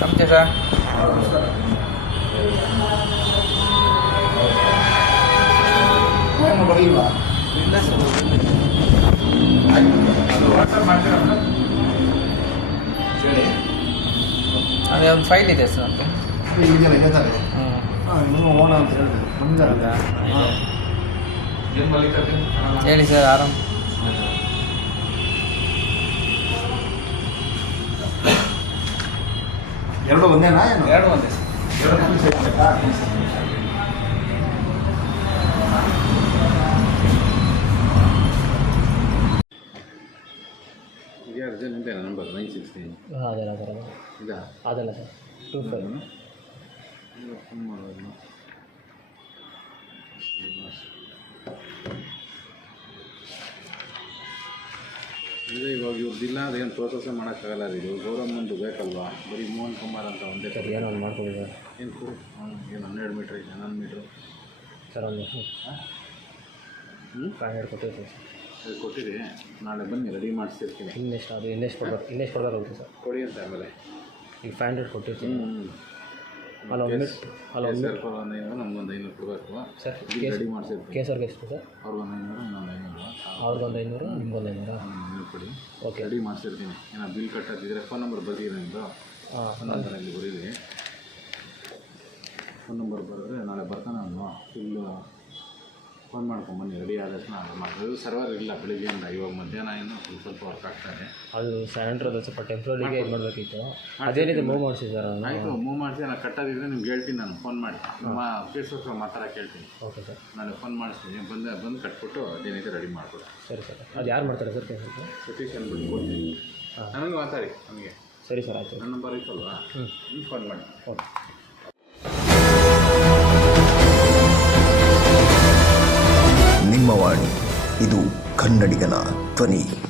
ನಮಸ್ತೆ ಸರ್ ಅದೇ ಒಂದು ಫೈಲ್ ಇದೆ ಸರ್ ಇದೆಯಲ್ಲ ಹೇಳ್ತಾರೆ ನಿಮ್ಮ ಓಣ ಅಂತ ಹೇಳಿದೆ ಮುಂದೆ ಹೇಳಿ ಸರ್ ಆರಾಮ್. ಎರಡು ಒಂದೇನಾ ಏನು? ಎರಡು ಒಂದೇ. ಸರ್ ಎರಡು? ಇದೇ ಅರ್ಜೆಂಟ್ ಇದೆ ನಂಬರ್ ನೈನ್ ಸಿಕ್ಸ್ಟೀನ್ ಅದಲ್ಲ ಸರ್ ಇದಾ? ಅದಲ್ಲ ಸರ್. ಟೂ ಫೈವ್ ಇದು ಇವಾಗ ಇವ್ರದ್ದಿಲ್ಲ ಅದೇನು ಪ್ರೋಸೆಸ್ಸೇ ಮಾಡೋಕ್ಕಾಗಲ್ಲ ಅದು. ಇದು ಗೌರಮ್ಮಂದು ಬೇಕಲ್ವಾ? ಬರೀ ಮೋಹನ್ ಕುಮಾರ್ ಅಂತ ಒಂದೇ ಸರ್ ಏನೋ ಒಂದು ಸರ್ ಏನು ಕೂ ಏನು ಹನ್ನೆರಡು ಮೀಟ್ರ್ ಇದೆ ಹನ್ನೊಂದು ಮೀಟ್ರು ಸರ್ ಒಂದು ಹ್ಞೂ ಫೈವ್ ಹಂಡ್ರೆಡ್ ಕೊಟ್ಟಿರ್ತೀನಿ ಸರ್. ಅದು ಕೊಟ್ಟಿರಿ ನಾಳೆ ಬನ್ನಿ ರೆಡಿ ಮಾಡಿಸಿರ್ತೀನಿ. ಇನ್ನೆಷ್ಟು ಅದು ಇನ್ನೆಷ್ಟು ಕೊಡ್ಬೇಕು ಇನ್ನೆಷ್ಟು ಕೊಡ್ಬೇಕಾಗುತ್ತೆ ಸರ್. ಕೊಡಿ ಅಂತ ಆಮೇಲೆ. ಈಗ ಫೈವ್ ಹಂಡ್ರೆಡ್ ಕೊಟ್ಟಿರ್ತೀನಿ. ಹ್ಞೂ ಅಲ್ಲ ಒಂದು ಸರ್ ಅಲ್ಲ ಒಂದು ಐನೂರು ನಮ್ಗೊಂದು ಐನೂರು ಕೊಡಬೇಕು. Sir ready ಮಾಡಿಸಿರ್ತೀನಿ. ಕೇಸರ್ಗೆ ಎಷ್ಟು ಸರ್? ಅವ್ರಿಗೊಂದು ಐನೂರು ಇನ್ನೊಂದು ಐನೂರು. ಅವ್ರಿಗೊಂದು ಐನೂರು ನಿಮ್ಗೊಂದು ಐನೂರಾ? ಕೊಡಿ ರೆಡಿ ಮಾಡಿಸಿರ್ತೀನಿ ಏನೋ ಬಿಲ್ ಕಟ್ಟೋದಿದ್ರೆ ಫೋನ್ ನಂಬರ್ ಬರೀರಿ ನಿಮ್ಮದು ಹಾಂ ಫೋನ್ ನಂಬರ್ ಇಲ್ಲಿ ಬರೀರಿ ಫೋನ್ ನಂಬರ್ ಬರೆದ್ರೆ ನಾಳೆ ಬರ್ತಾನೆ ಅವನು ಫುಲ್ಲು ಫೋನ್ ಮಾಡ್ಕೊಂಬನ್ನಿ ರೆಡಿ ಆದ ತಕ್ಷಣ ಮಾಡೋದು ಸರ್ವರ್ ಇಲ್ಲ ಬೆಳಿಗ್ಗೆಯಿಂದ ಇವಾಗ ಮಧ್ಯಾಹ್ನ ಏನು ಸ್ವಲ್ಪ ಸ್ವಲ್ಪ ವರ್ಕ್ ಆಗ್ತಾರೆ ಅದು ಸ್ಯಾಂಡ್ರ್ ಅದು ಸ್ವಲ್ಪ ಟೆಂಪ್ರರಿಗೆ ಇದು ಮಾಡಬೇಕಿತ್ತು ಅದೇ ರೀತಿ ಮೂವ್ ಮಾಡಿಸಿ ಸರ್ ನಾನು ಆಯಿತು ಮೂವ್ ಮಾಡಿಸಿ ನಾನು ಕಟ್ಟೋದಿದ್ರೆ ನಿಮ್ಗೆ ಹೇಳ್ತೀನಿ ನಾನು ಫೋನ್ ಮಾಡಿ. ನಮ್ಮ ಹತ್ರ ಮಾತಾಡೋಕೆ ಹೇಳ್ತೀನಿ ಓಕೆ ಸರ್ ನಾನು ಫೋನ್ ಮಾಡಿಸ್ತೀನಿ. ಬಂದು ಬಂದು ಕಟ್ಬಿಟ್ಟು ಅದೇನೈತೆ ರೆಡಿ ಮಾಡಿಕೊಡು. ಸರಿ ಸರ್ ಅದು ಯಾರು ಮಾಡ್ತಾರೆ ಸರ್ ಕೆಲಸ ಸತೀಶ್ ಅಂದ್ಬಿಟ್ಟು ಕೊಡ್ತೀನಿ. ಹಾಂ. ನನಗೆ ಮಾತಾಡಿ ನಮಗೆ. ಸರಿ ಸರ್ ಆಯಿತು. ನನ್ನ ನಂಬರ್ ಇತ್ತಲ್ವಾ ಹ್ಞೂ ಫೋನ್ ಮಾಡಿ. ಓಕೆ ಇದು ಕನ್ನಡಿಗನ ಧ್ವನಿ.